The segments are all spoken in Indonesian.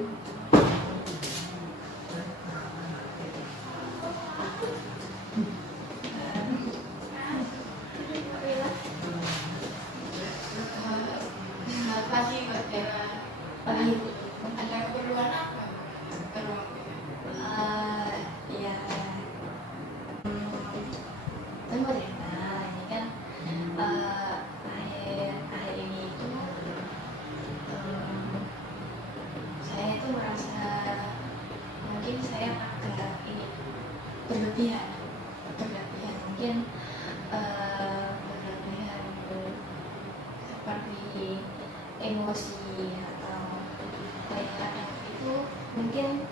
Pagi Mbak Dera, pagi ada keperluan apa ke ruang Ya, tunggu deh. Nah, ini kan akhir ini itu saya itu merasa mungkin saya agak ini berlebihan mungkin berlebihan seperti emosi atau kayak itu mungkin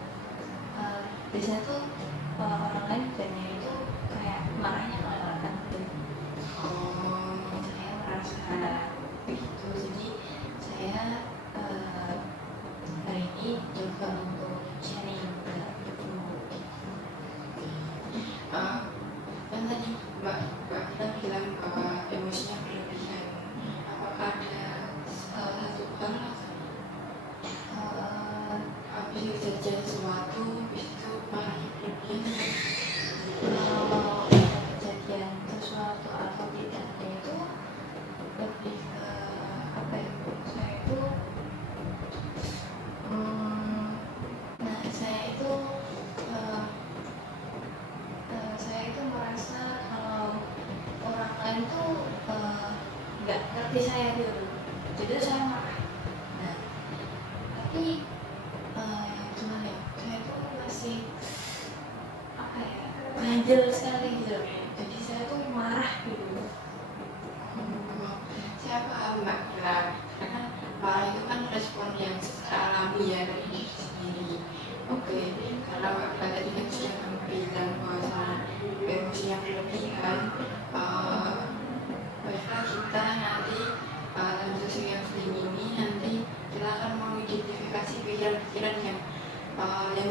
biasanya tuh orang lain banyak itu kayak marahnya kelewatan gitu. Saya merasa begitu, jadi saya hari ini coba untuk sharing ke kan tadi Mbak Dera bilang emosinya berlebihan. Apakah ada satu hal habis kejadian sesuatu, habis itu marahnya berlebihan? kalau kejadian sesuatu atau tidaknya itu lebih ke apa ya, saya itu saya itu merasa kalau orang lain tuh nggak ngerti saya gitu, jadi saya marah. Nah, tapi gimana ya, saya tuh masih apa ya, ganjel sekali gitu, jadi saya tuh marah gitu. Saya paham Mbak Dera, karena marah itu kan respon yang secara alami ya dari diri sendiri. Oke, karena Mbak Dera tadi kan sudah bilang bahwa emosi yang berlebihan, baiklah kita nanti dalam sesi yang ini nanti kita akan mengidentifikasi pikiran-pikiran yang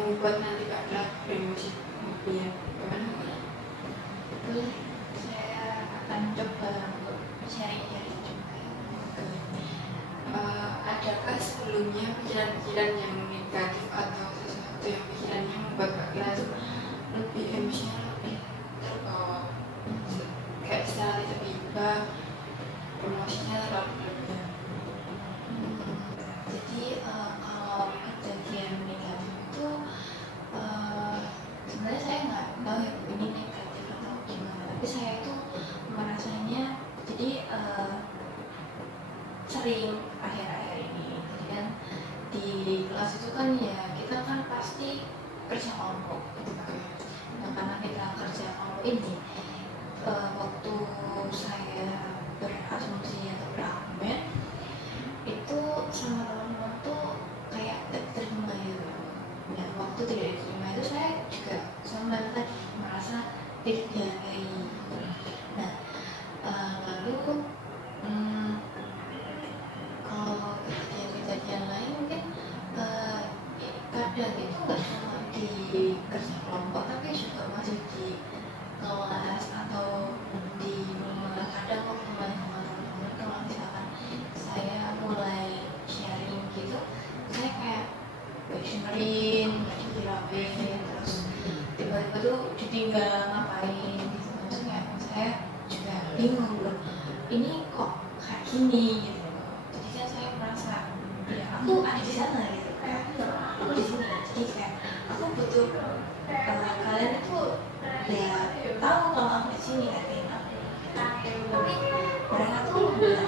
membuat nanti Mbak Dera beremosi berlebihan. Bagaimana? Boleh, saya akan coba untuk sharing-sharing juga. Adakah sebelumnya pikiran-pikiran yang negatif atau sesuatu yang pikirannya membuat Mbak Dera itu lebih emosional, lebih terbawa, kayak secara tiba-tiba emosinya terlalu berlebihan? Jadi kalau kejadian negatif itu sebenarnya saya nggak tahu ya ini negatif atau gimana, tapi saya itu merasanya jadi sering akhir-akhir ini. Jadi kan di kelas itu kan ya kita kan pasti kerja kelompok. Nah, karena kita kerja kelompok ini waktu saya berasumsi atau berargumen itu sama teman-teman tuh kayak terima gitu. Dan waktu tidak diterima itu saya juga sama tadi merasa tidak dihargai. Nah, lalu kalau kejadian-kejadian lain mungkin kadang itu nggak cuma di kerja kelompok tapi juga masih di kelas atau di rumah. Kadang waktu main sama teman-teman, kalau misalkan saya mulai sharing gitu, saya kayak gak dengerin, gak dihirauin, terus tiba-tiba tuh ditinggal ngapain gitu. Terus kayak saya juga bingung loh, ini kok kayak gini gitu. Jadi kan saya merasa ya aku ada di sana gitu, kayak aku di sini. Jadi kayak aku butuh kalian itu ya tahu kalau aku di sini kayak gitu. Tapi mereka tuh nggak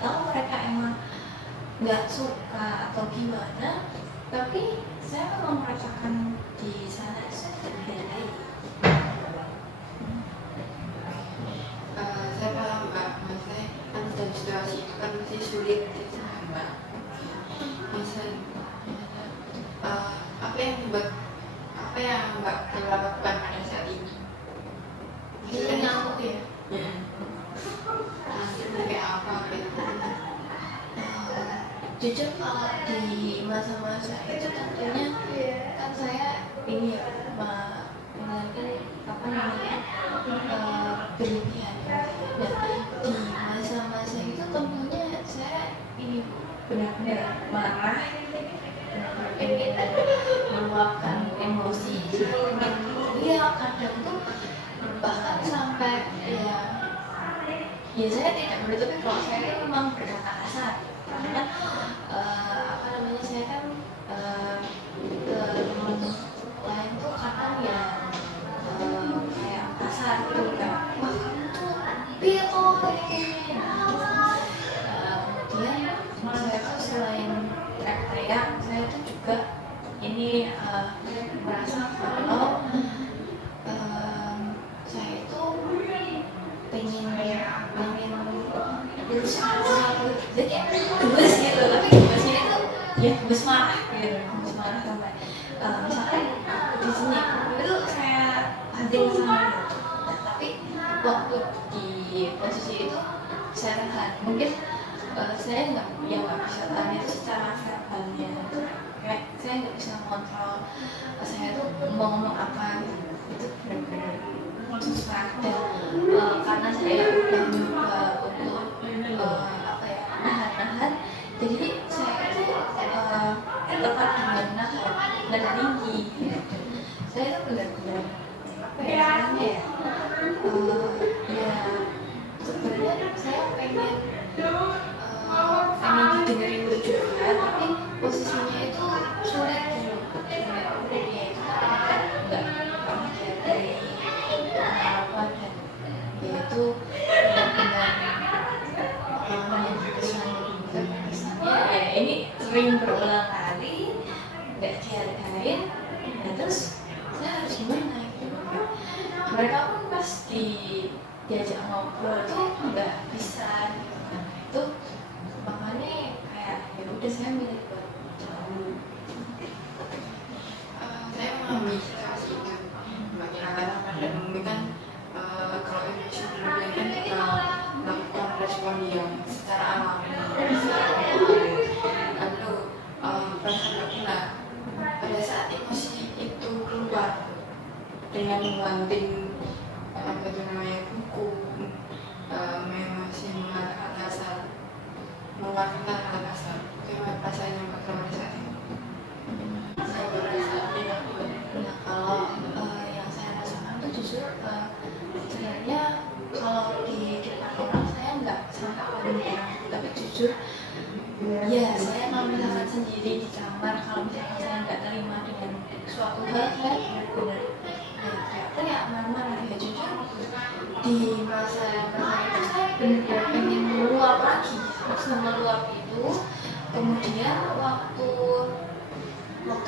tahu, mereka emang nggak suka atau gimana, tapi saya memang merasakan di sana saya terhargai. Saya paham Mbak, maksudnya kan dalam situasi itu kan masih sulit Mbak. Misalnya apa yang Mbak Dera lakukan pada saat ini? Ini aku ya. Kayak apa gitu? Jujur kalau di masa-masa itu tentunya kan saya ini ya mengalami apa namanya berlebihan. Dan di masa-masa itu tentunya saya ini benar-benar marah ya saya tidak menutupi kalau saya kan memang berkata kasar karena kan apa namanya saya kan ke teman lain tuh kadang ya kayak kasar gitu kayak wah kamu tuh bego kayak gini kemudian saya tuh selain teriak-teriak saya tuh juga ini merasa kalau saya itu pengen berusaha jadi kayak gemes gitu tapi gemesnya itu ya gemes marah gitu gemes marah sampai misalkan di sini itu saya hunting sama dia nah, tapi waktu di posisi itu saya tahan mungkin saya nggak bisa tahan itu secara verbalnya kayak saya nggak bisa mengontrol saya tuh mau ngomong apa gitu itu benar-benar susah dan karena saya udah nyoba untuk apa ya nahan jadi saya itu tetap gimana kayak nada tinggi gitu. Saya tuh benar-benar apa ya namanya ya ya sebenarnya saya pengen didengerin juga tapi posisinya itu sulit gitu udah dia itu nggak pernah dari pengalaman dan dia itu benar-benar kesannya ya ini sering berulang kali nggak dihargain ya terus saya harus gimana gitu mereka pun pas diajak ngobrol tuh nggak bisa gitu kan itu makanya kayak ya udah saya milih buat jauh. Saya mengalami situasi itu kadang-kadang pada umumnya kan kalau emosi berlebihan kita melakukan respon yang secara alami lalu perasaan kita pada saat emosi itu keluar dengan membanting apa itu namanya buku masih mengatakan kasar mengeluarkan kata kasar bagaimana rasanya Mbak pada saat itu? Saya merasa nah kalau yang saya rasakan tuh justru sebenarnya kalau di depan orang saya nggak sampai benar tapi jujur ya saya kalau misalkan sendiri di kamar kalau misalkan saya nggak terima dengan suatu hal saya benar-benar ya marah-marah ya jujur di masa itu saya benar-benar pengen meluap lagi meluap itu kemudian waktu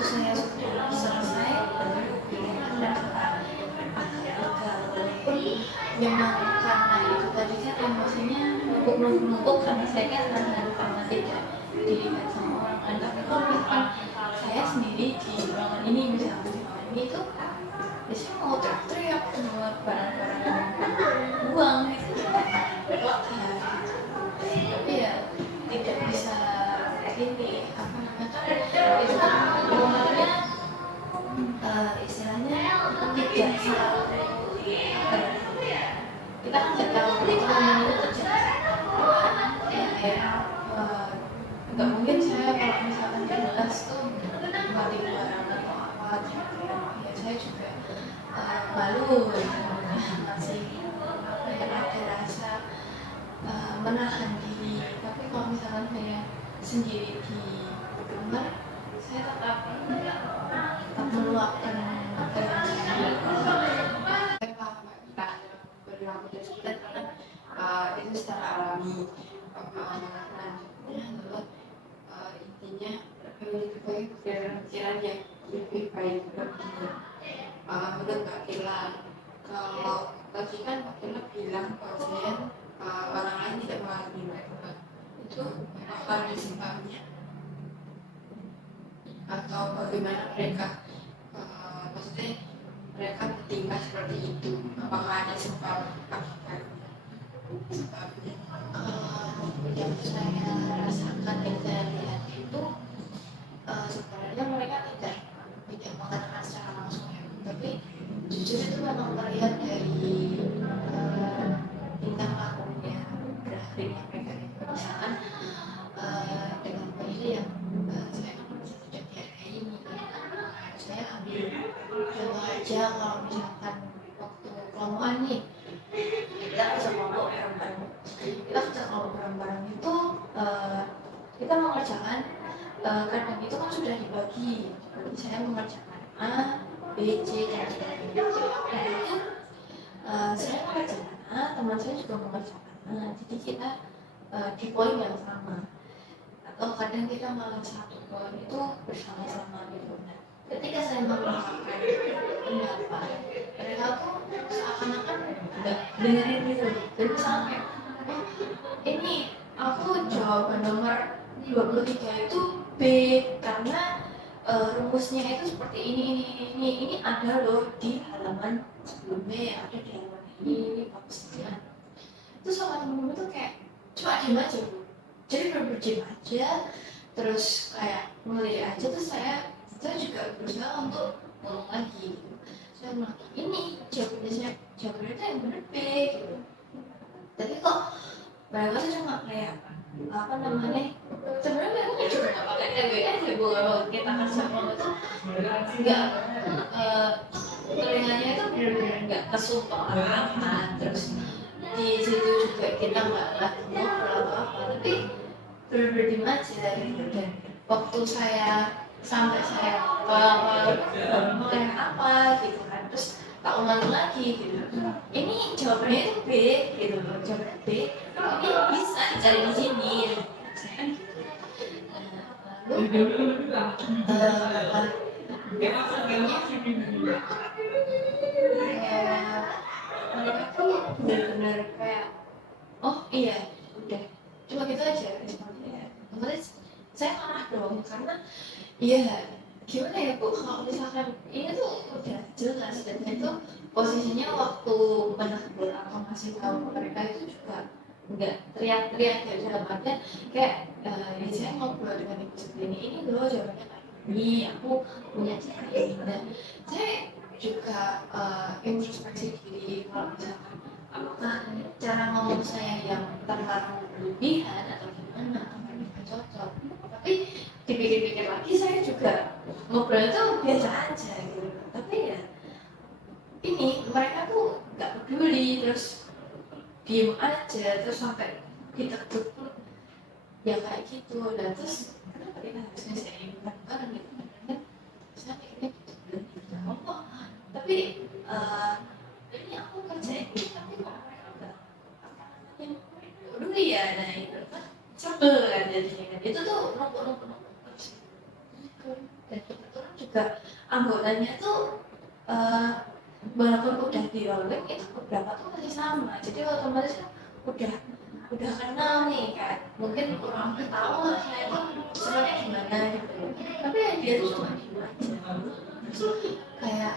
saya sudah selesai baru agak lega walaupun memang karena itu tadi kan emosinya numpuk karena saya kan karena tidak dilihat sama orang lain tapi kalau misalkan saya sendiri di ruangan ini misalkan di ruangan ini itu biasanya mau teriak-teriak semua barang-barang yang buang gitu tapi ya tidak bisa ini apa namanya itu umumnya istilahnya tidak selalu kita kan nggak tahu itu itu terjadi ya nggak mungkin saya kalau misalkan di kelas tuh balik barang atau apa ya saya juga malu masih ada rasa menahan diri tapi kalau misalkan saya sendiri di kamar saya tetap meluapkan apa yang saya Saya paham Mbak, kita berlaku dari kita karena itu secara alami adalah intinya memiliki pikiran yang lebih baik menurut Mbak Kila kalau tadi kan Mbak Kila bilang bahwasanya orang lain tidak mengalami Mbak itu apa disebabnya atau bagaimana mereka maksudnya mereka bertingkah seperti itu apakah ada sebab akibatnya sebabnya yang saya rasakan yang saya lihat itu sebenarnya mereka tidak mengatakan secara langsung ya tapi jujur itu memang terlihat dari tingkah lakunya gerak-geriknya mereka misalkan dengan kondisi yang saya kan merasa tidak dihargai ini saya ambil contoh aja kalau misalkan waktu kelompokan nih kita bisa kelompok perempuan kalau bareng-bareng itu kita mengerjakan kadang itu kan sudah dibagi. Jadi saya mengerjakan A, B, C, dan sebagainya. Dan itu saya mengerjakan A, teman saya juga mengerjakan A. Jadi kita di poin yang sama. Atau kadang kita malah satu poin itu bersama-sama gitu. Nah, ketika saya mengungkapkan pendapat, mereka tuh seakan-akan nggak dengerin gitu. Jadi misalnya, oh, ini aku jawaban nomor 23 itu B karena rumusnya itu seperti ini ada loh di halaman sebelumnya, ada di halaman ini bagusnya. Terus sama temen-temen tuh kayak cuma diem aja, jadi berdiem aja, terus kayak melirik aja. Terus saya juga berusaha untuk ngomong lagi gitu. Saya bilang ini jawabannya itu yang bener B gitu. Tapi kok mereka tuh cuma kayak apa namanya, sebenarnya mereka juga nggak pakai TBS ya bu, kalau kita kerja mau itu nggak telinganya itu benar-benar nggak kesumpah apa-apa. Terus di situ juga kita nggak lagi ngobrol apa-apa, tapi benar-benar diem aja gitu. Dan waktu saya sampai saya kayak apa gitu kan, terus tak ulang lagi gitu, ini jawabannya itu B gitu loh, jawabannya B ini bisa dicari di sini lalu mereka tuh benar-benar kayak oh iya udah cuma gitu aja responnya. Terus saya marah dong karena iya gimana ya bu, kalau misalkan ini tuh udah jelas dan itu posisinya waktu menegur atau masih tahu mereka itu juga nggak teriak-teriak kayak dalam artian kayak ya saya ngobrol dengan ibu seperti ini loh jawabannya kayak ini, aku punya cara ini. Dan saya juga introspeksi diri kalau misalkan apakah cara ngomong saya yang terlalu berlebihan atau gimana, atau nggak cocok. Tapi dipikir-pikir lagi saya juga ngobrol itu biasa aja gitu. Tapi ya ini mereka tuh nggak peduli, terus diem aja, terus sampai ditegur pun ya kayak gitu. Dan terus kenapa kita harus nyesain bareng gitu kan? Saya mikirnya gitu oh, tapi ini aku kerjain ini tapi kok mereka nggak apa namanya peduli ya. Nah itu kan sebel kan jadinya kan, itu tuh numpuk dan kebetulan juga anggotanya tuh walaupun udah di rolling itu beberapa tuh masih sama, jadi otomatis kan udah kenal nih kan, mungkin kurang tahu lah saya itu sebenarnya gimana gitu. Tapi ya dia tuh cuma diem aja, kayak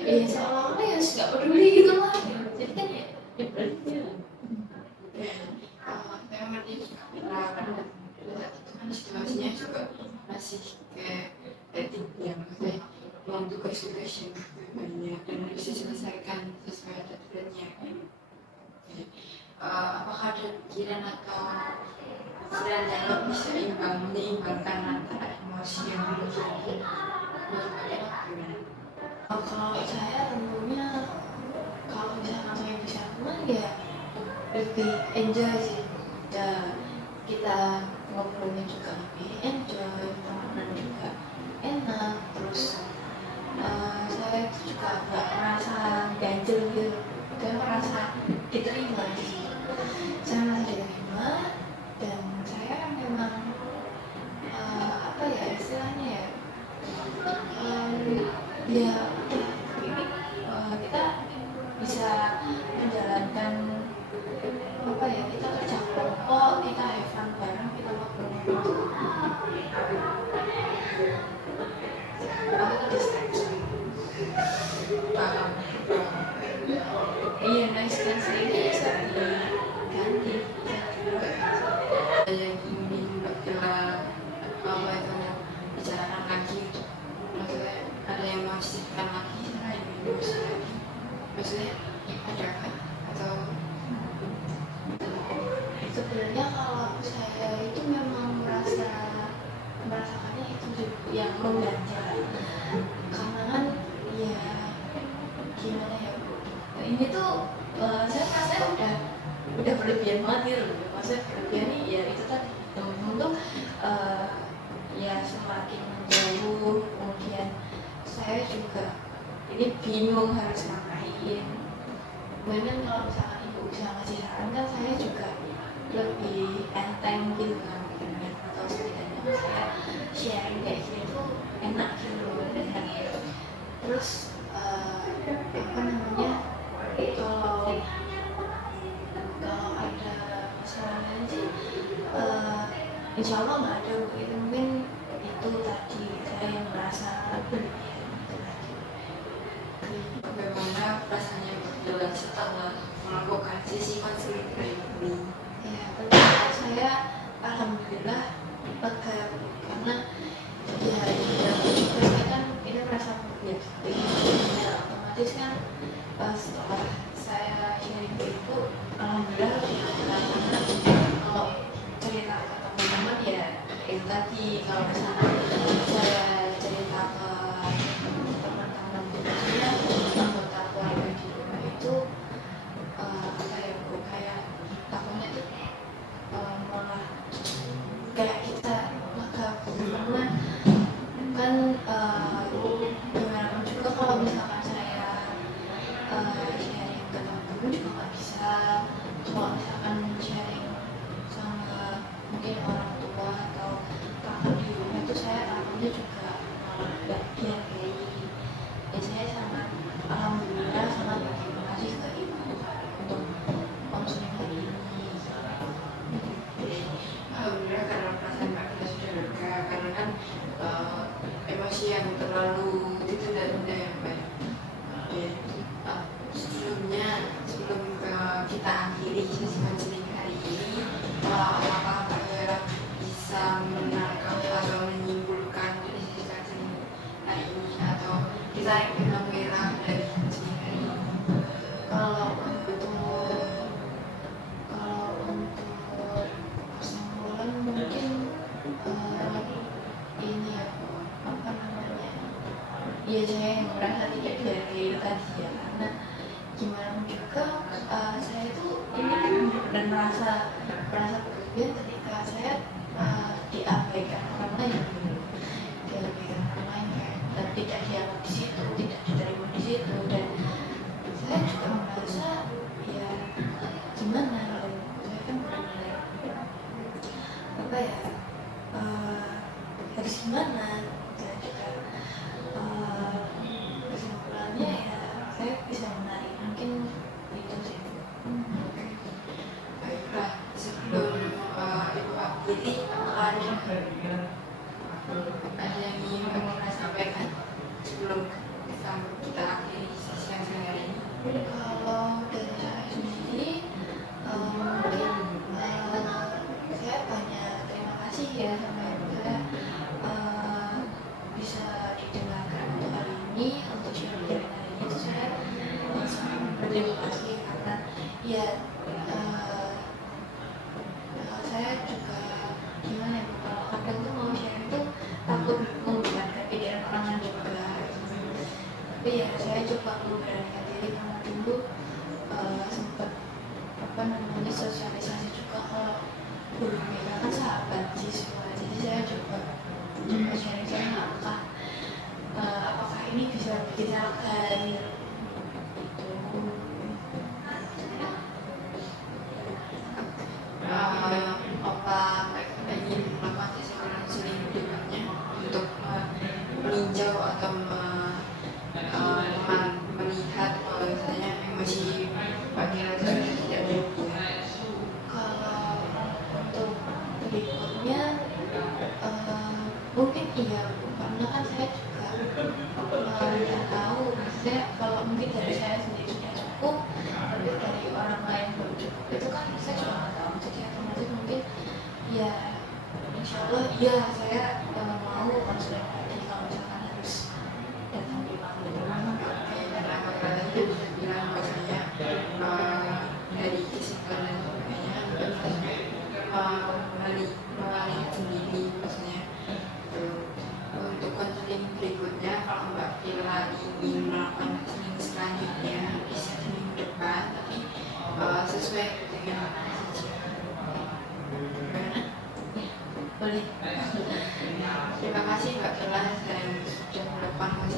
ya seolah-olah ya nggak peduli gitu lah. Jadi kan ya berhenti. Saya ngerti karena itu kan situasinya juga masih kayak etik yang maksudnya yang tugas-tugas yang banyak dan harus diselesaikan sesuai aturannya kan. Apakah ada pikiran atau pikiran yang bisa menyeimbangkan antara emosi yang berlebihan Kalau saya tentunya kalau misalnya saya bisa teman ya lebih enjoy sih ya, kita ngobrolnya juga lebih enjoy, temenan juga enak. Terus saya juga nggak merasa ganjel gitu, saya merasa diterima di situ. Saya merasa diterima dan saya memang apa ya istilahnya ya ya kita bisa menjalankan apa ya, kita kerja kelompok, kita have fun bareng, kita ngobrol-ngobrol. Aku distraksi. Iya, nice dance ini bisa diganti. yang ingin kita apa itu bicarakan lagi, maksudnya ada yang mau ceritakan lagi, ada yang mau lagi, maksudnya ada kan atau Sebenarnya kalau saya itu memang merasakannya itu yang mengganjal, karena kan ya gimana ya bu, ini tuh saya merasa udah udah berlebihan banget gitu loh. Maksudnya berlebihan nih ya itu tadi temen-temen tuh ya semakin menjauh, kemudian saya juga ini bingung harus ngapain. Kemudian kalau misalkan ibu bisa ngasih saran kan saya juga lebih enteng gitu kan, atau setidaknya saya sharing kayak gini tuh enak gitu loh. Terus apa namanya, kalau ada masalah lain sih insya Allah nggak ada. Itu mungkin itu tadi saya yang merasa berlebihan gitu tadi. Bagaimana rasanya berjalan setelah melakukan sesi konseling ini? Ya tentunya saya alhamdulillah lega karena ya juga kan ini merasa biasa ya, otomatis kan setelah saya sharing ke ibu alhamdulillah karena kalau cerita ke teman-teman ya itu tadi, kalau misalnya saya cerita ke teman-teman saya anggota keluarga di rumah itu apa ya bu, kayak takutnya tuh malah kayak kita lega karena kan gimana pun juga kalau misalkan saya sharing ke teman-teman juga nggak bisa. Kalau misalkan sharing sama mungkin orang tua atau kakak di rumah itu saya takutnya juga malah nggak dihargai. Ya saya sangat alhamdulillah sangat berterima kasih ke ibu untuk konseling hari ini. Alhamdulillah karena perasaan Mbak kita sudah lega, karena kan emosi yang terlalu ditunda-tunda ya Mbak. Oke. Sebelum kita akhiri sesi konseling hari ini, apakah Mbak Vera bisa menangkap atau menyimpulkan dari sesi konseling hari ini, atau kita yang Vera dari konseling hari ini? Kalau untuk kesimpulan mungkin ini ya apa namanya, ya saya yang merasa tidak dihargai tadi ya, karena gimana pun juga saya itu ini dan merasa berlebihan ketika saya diabaikan orang lain, diabaikan orang lain kayak dan tidak dianggap di situ, tidak diterima di situ, dan saya juga merasa ya gimana kalau saya kan benar-benar apa ya harus gimana. Dan juga kesimpulannya ya saya bisa menarik mungkin itu sih. Baiklah, sebelum Ibu akhiri, apakah ada yang ingin Mbak sampaikan sebelum kita akhiri sesi yang hari ini? Kalau dari saya sendiri mungkin saya banyak terima kasih ya sama ibu saya bisa didengarkan untuk hari ini, untuk sharing hari ini itu saya sangat berterima kasih karena ya saya juga gimana ya, kalau kadang tuh mau sharing tuh takut mengubahkan keadaan orang lain juga. Tapi ya saya coba memberanikan diri karena dulu sempat apa namanya sosialisasi juga kalau guru mereka kan sahabat siswa, jadi saya coba sharing-sharing apakah ini bisa bikin saya lega gitu. Apa ingin melakukan sesi konseling berikutnya untuk meninjau atau melihat kalau misalnya emosi Mbak Vera itu sudah tidak berlebihan? Kalau untuk berikutnya mungkin iya Bu, karena kan saya juga tidak tahu, maksudnya kalau mungkin dari saya sendiri sudah cukup tapi dari orang lain belum cukup itu kan saya juga nggak tahu, jadi otomatis mungkin ya insya Allah iya saya mau konseling lagi kalau misalkan harus datang di malam. Karena Mbak Vera tadi bisa bilang bahwasanya dari kesimpulan sebagainya melihat sendiri, maksudnya untuk konseling berikutnya kalau Mbak Vera ingin melakukan konseling selanjutnya bisa seminggu depan, tapi sesuai dengan Boleh. terima kasih Mbak Kelas dan sudah melakukan